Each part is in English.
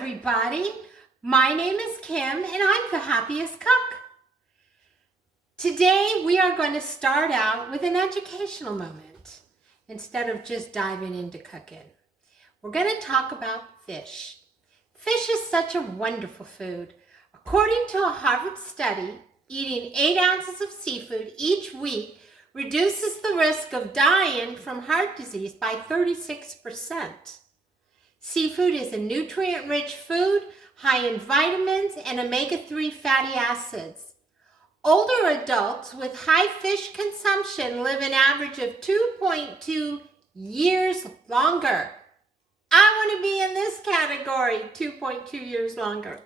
everybody. My name is Kim and I'm the happiest cook. Today we are going to start out with an educational moment instead of just diving into cooking. We're going to talk about fish. Fish is such a wonderful food. According to a Harvard study, eating 8 ounces of seafood each week reduces the risk of dying from heart disease by 36%. Seafood is a nutrient-rich food, high in vitamins and omega-3 fatty acids. Older adults with high fish consumption live an average of 2.2 years longer. I want to be in this category, 2.2 years longer.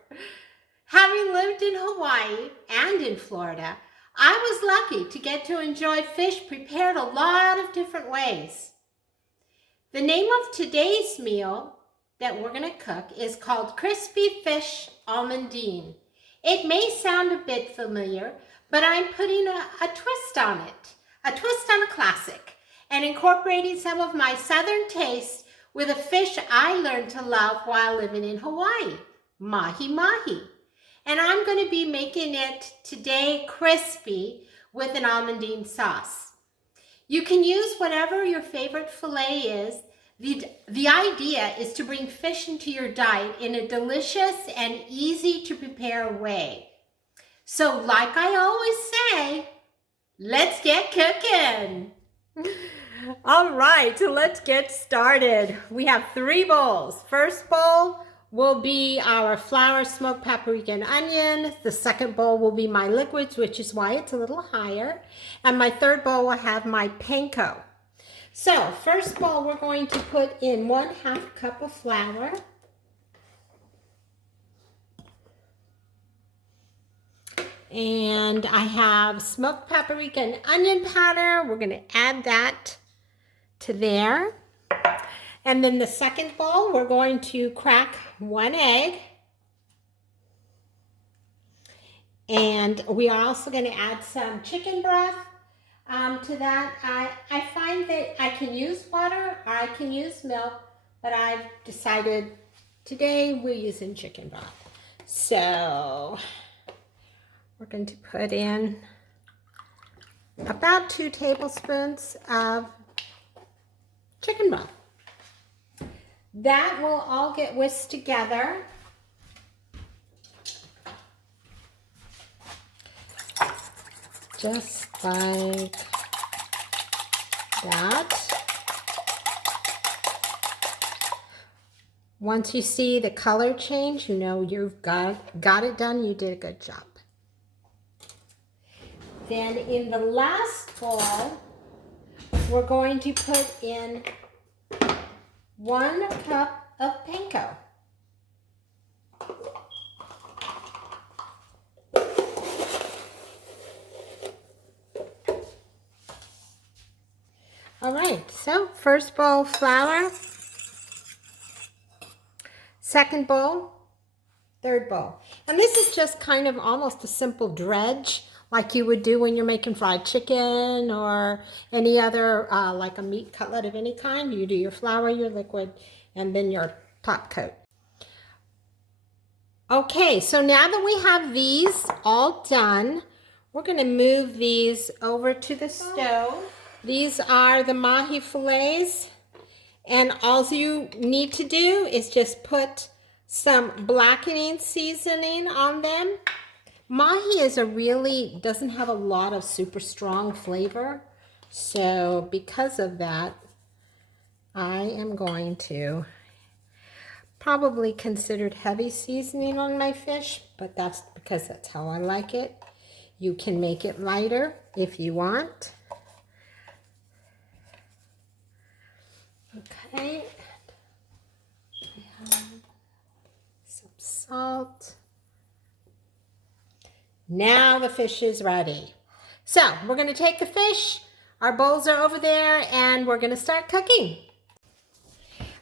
Having lived in Hawaii and in Florida, I was lucky to get to enjoy fish prepared a lot of different ways. The name of today's meal that we're going to cook is called crispy fish almondine. It may sound a bit familiar, but I'm putting a twist on it, a twist on a classic, and incorporating some of my southern tastes with a fish I learned to love while living in Hawaii, Mahi Mahi. And I'm going to be making it today crispy with an almondine sauce. You can use whatever your favorite fillet is. The idea is to bring fish into your diet in a delicious and easy to prepare way. So like I always say, let's get cooking. All right, so let's get started. We have 3 bowls. First bowl will be our flour, smoked paprika, and onion. The second bowl will be my liquids, which is why it's a little higher. And my third bowl will have my panko. So, first bowl, we're going to put in 1/2 cup of flour. And I have smoked paprika and onion powder. We're going to add that to there. And then the second bowl, we're going to crack 1 egg. And we are also going to add some chicken broth. To that, I find that I can use water or I can use milk, but I've decided today we're using chicken broth. So we're going to put in about 2 tablespoons of chicken broth. That will all get whisked together. Just like that. Once you see the color change, you know you've got it done. You did a good job. Then in the last bowl, we're going to put in 1 cup of panko. All right, so first bowl, flour. Second bowl, third bowl. And this is just kind of almost a simple dredge like you would do when you're making fried chicken or any other, like a meat cutlet of any kind. You do your flour, your liquid, and then your top coat. Okay, so now that we have these all done, we're going to move these over to the stove. These are the Mahi fillets, and all you need to do is just put some blackening seasoning on them. Mahi doesn't have a lot of super strong flavor, so because of that, I am going to probably considered heavy seasoning on my fish, but that's because that's how I like it. You can make it lighter if you want. Okay, I have some salt. Now the fish is ready. So we're going to take the fish, our bowls are over there, and we're going to start cooking.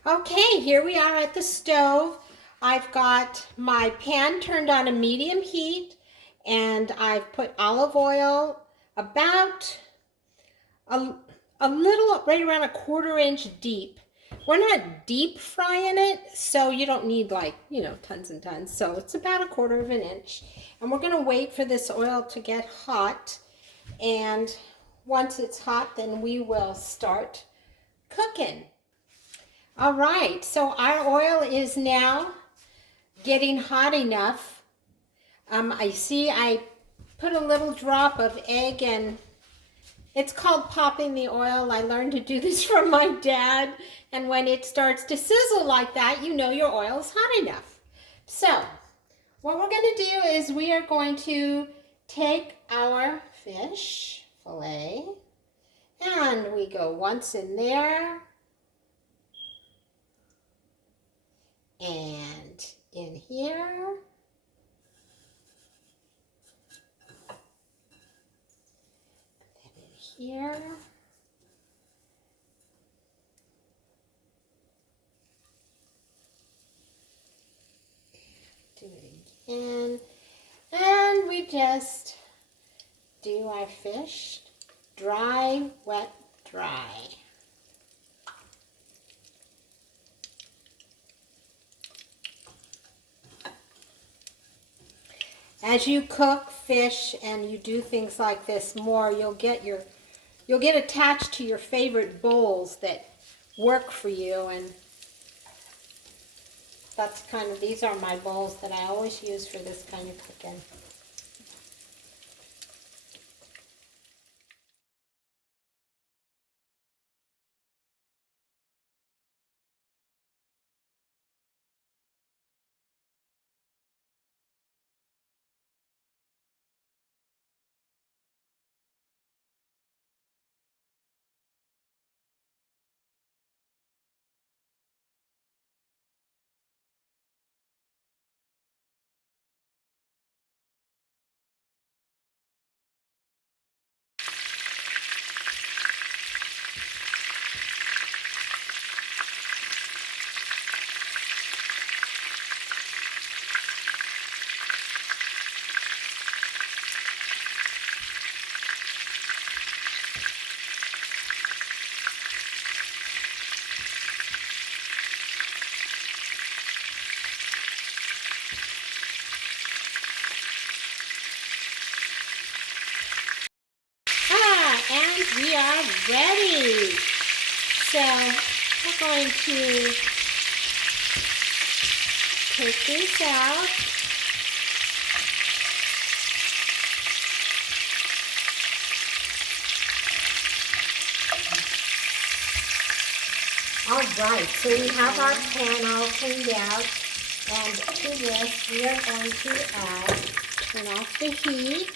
Okay, here we are at the stove. I've got my pan turned on a medium heat, and I've put olive oil about a little, right around 1/4 inch deep, We're not deep frying it, so you don't need like, you know, tons and tons. So it's about 1/4 of an inch. And we're gonna wait for this oil to get hot. And once it's hot, then we will start cooking. All right, so our oil is now getting hot enough. I put a little drop of egg, and it's called popping the oil. I learned to do this from my dad. And when it starts to sizzle like that, you know your oil is hot enough. So what we're going to do is we are going to take our fish fillet, and we go once in there and in here. Here. Do it again. And we just do our fish dry, wet, dry. As you cook fish and you do things like this more, you'll get attached to your favorite bowls that work for you, and that's these are my bowls that I always use for this kind of cooking. And we are ready. So we're going to take these out. All right, so we have our pan all cleaned out, and to this we are going to add, turn off the heat,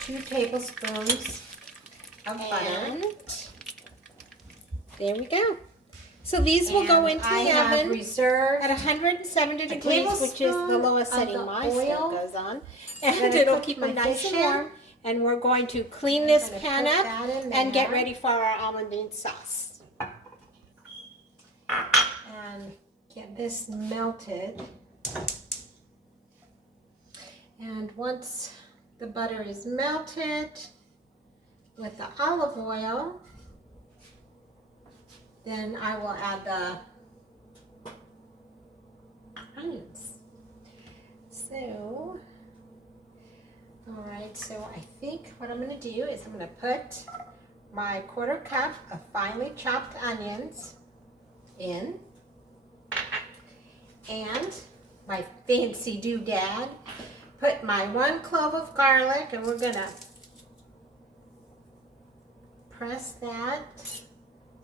2 tablespoons of butter. There we go. So these will go into the oven at 170 degrees, which is the lowest setting my stove goes on. And it'll keep them nice and warm. And we're going to clean this pan up and get ready for our almondine sauce. And get this melted. And once the butter is melted with the olive oil, then I will add the onions. So, all right, so I think what I'm going to do is I'm going to put my 1/4 cup of finely chopped onions in, and my fancy doodad, put my 1 clove of garlic, and we're going to press that.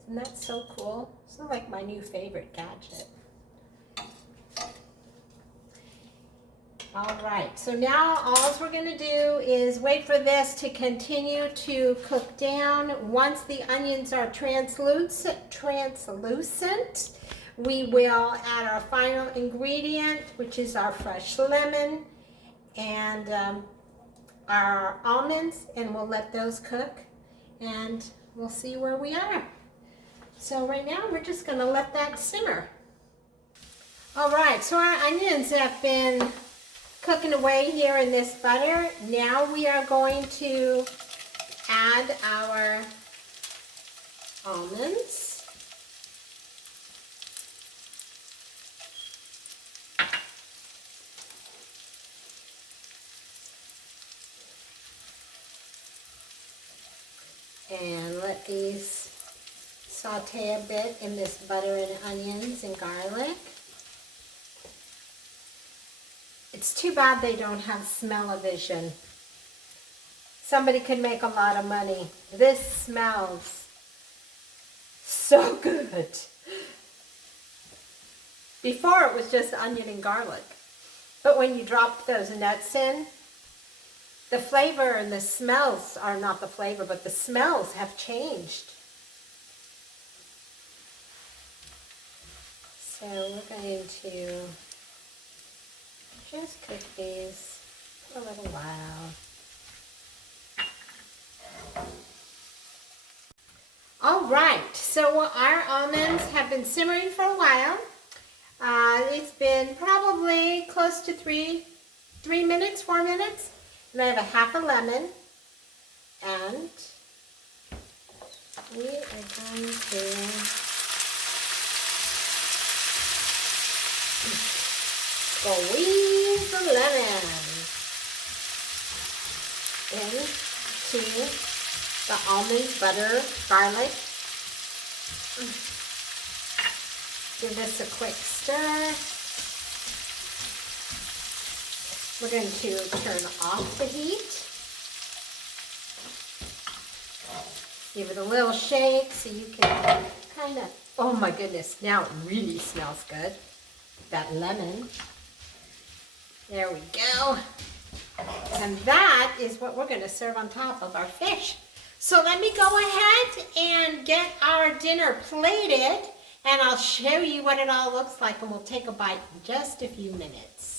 Isn't that so cool? It's like my new favorite gadget. All right, so now all we're going to do is wait for this to continue to cook down. Once the onions are translucent, we will add our final ingredient, which is our fresh lemon and our almonds, and we'll let those cook, and we'll see where we are. So right now we're just going to let that simmer. All right, so our onions have been cooking away here in this butter. Now we are going to add our almonds. these saute a bit in this butter and onions and garlic. It's too bad they don't have smell-o-vision. Somebody could make a lot of money. This smells so good. Before it was just onion and garlic. But when you drop those nuts in, the flavor and the smells are not the flavor, but the smells have changed. So we're going to just cook these for a little while. All right, so our almonds have been simmering for a while. It's been probably close to 4 minutes. And I have a half a lemon. And we are going to squeeze the lemon into the almond, butter, garlic. Give this a quick stir. We're going to turn off the heat. Give it a little shake so you can kind of, oh my goodness, now it really smells good. That lemon. There we go. And that is what we're going to serve on top of our fish. So let me go ahead and get our dinner plated, and I'll show you what it all looks like, and we'll take a bite in just a few minutes.